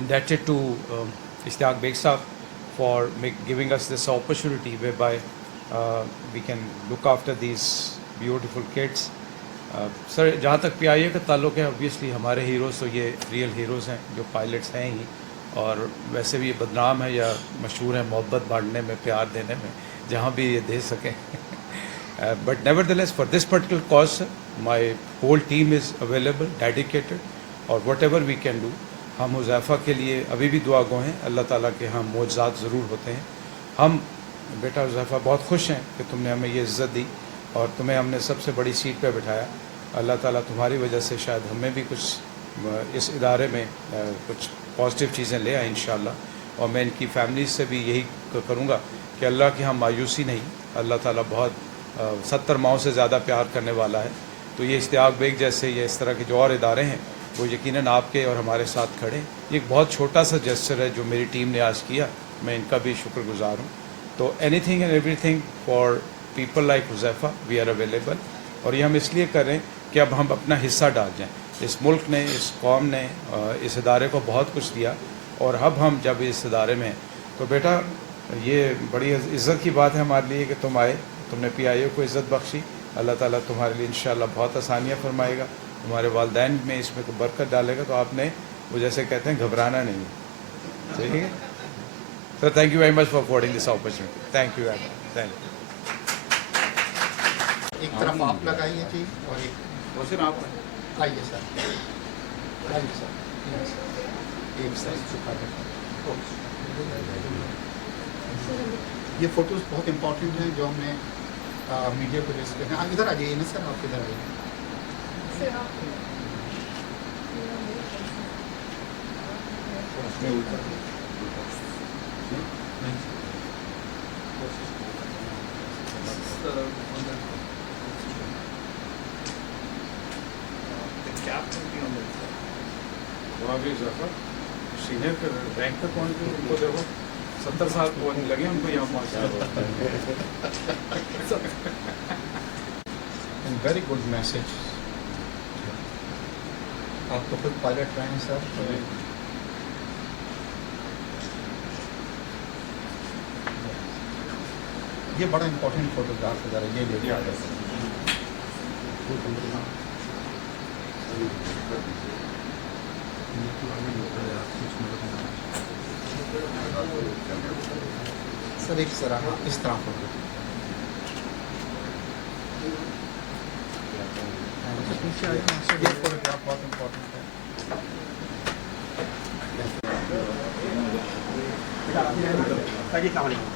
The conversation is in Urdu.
indebted to Ishtiaq Beg Sahab for giving us this opportunity whereby we can look after these beautiful kids. سر جہاں تک پی آئی اے کا تعلق ہے obviously ہمارے ہیروز تو یہ ریئل ہیروز ہیں جو پائلٹس ہیں ہی, اور ویسے بھی یہ بدنام ہے یا مشہور ہے محبت بانٹنے میں, پیار دینے میں, جہاں بھی یہ دے سکیں. But never the less for this particular cause my whole team is available, dedicated, اور whatever we can do. ہم حذیفہ کے لیے ابھی بھی دعا گو ہیں, اللہ تعالیٰ کے ہم معجزات ضرور ہوتے ہیں. ہم بیٹا حذیفہ بہت خوش ہیں کہ تم نے ہمیں یہ عزت دی اور تمہیں ہم نے سب سے بڑی سیٹ پہ بٹھایا. اللہ تعالیٰ تمہاری وجہ سے شاید ہمیں بھی کچھ اس ادارے میں کچھ پازیٹیو چیزیں لے آئیں انشاءاللہ. اور میں ان کی فیملیز سے بھی یہی کروں گا کہ اللہ کی ہم مایوسی نہیں, اللہ تعالیٰ بہت 70 ماؤں سے زیادہ پیار کرنے والا ہے. تو یہ اشتیاق بیگ جیسے یا اس طرح کے جو اور ادارے ہیں وہ یقیناً آپ کے اور ہمارے ساتھ کھڑے. یہ ایک بہت چھوٹا سا جسچر ہے جو میری ٹیم نے آج کیا, میں ان کا بھی شکر گزار ہوں. تو anything and everything for people like Huzaifa we are available. اور یہ ہم اس لیے کریں کہ اب ہم اپنا حصہ ڈال جائیں. اس ملک نے, اس قوم نے اس ادارے کو بہت کچھ دیا, اور اب ہم جب اس ادارے میں ہیں تو بیٹا یہ بڑی عزت کی بات ہے ہمارے لیے کہ تم آئے, تم نے پی آئی اے کو عزت بخشی. اللہ تعالیٰ تمہارے لیے انشاءاللہ بہت آسانیاں فرمائے گا, تمہارے والدین میں اس میں برکت ڈالے گا. تو آپ نے وہ جیسے کہتے ہیں گھبرانا نہیں. ٹھیک ہے sir, thank you very much for affording this opportunity. Thank you very much. Thank you. ایک طرف آپ لگائیے جی, اور ایک وہ سر آپ آئیے سر, آئیے سر, ایک سائز چکا دیں. یہ فوٹوز بہت امپورٹنٹ ہیں جو ہم نے میڈیا کو ریس کرنا. ادھر آ جائیے نا سر, آپ ادھر آئیے. سینئر رینک پہ پہنچ گئے, ان کو دیکھو 70 سال پہنچنے لگے ان کو یہاں پہنچنا. Very good message. آپ تو خود پائلٹ رہے ہیں سر. یہ بڑا امپورٹنٹ فوٹوگراف ہے, ذرا یہ لے لیا. سر ایک ذرا اس طرح فوٹو. یہ فوٹوگراف بہت امپورٹنٹ ہے. السلام علیکم.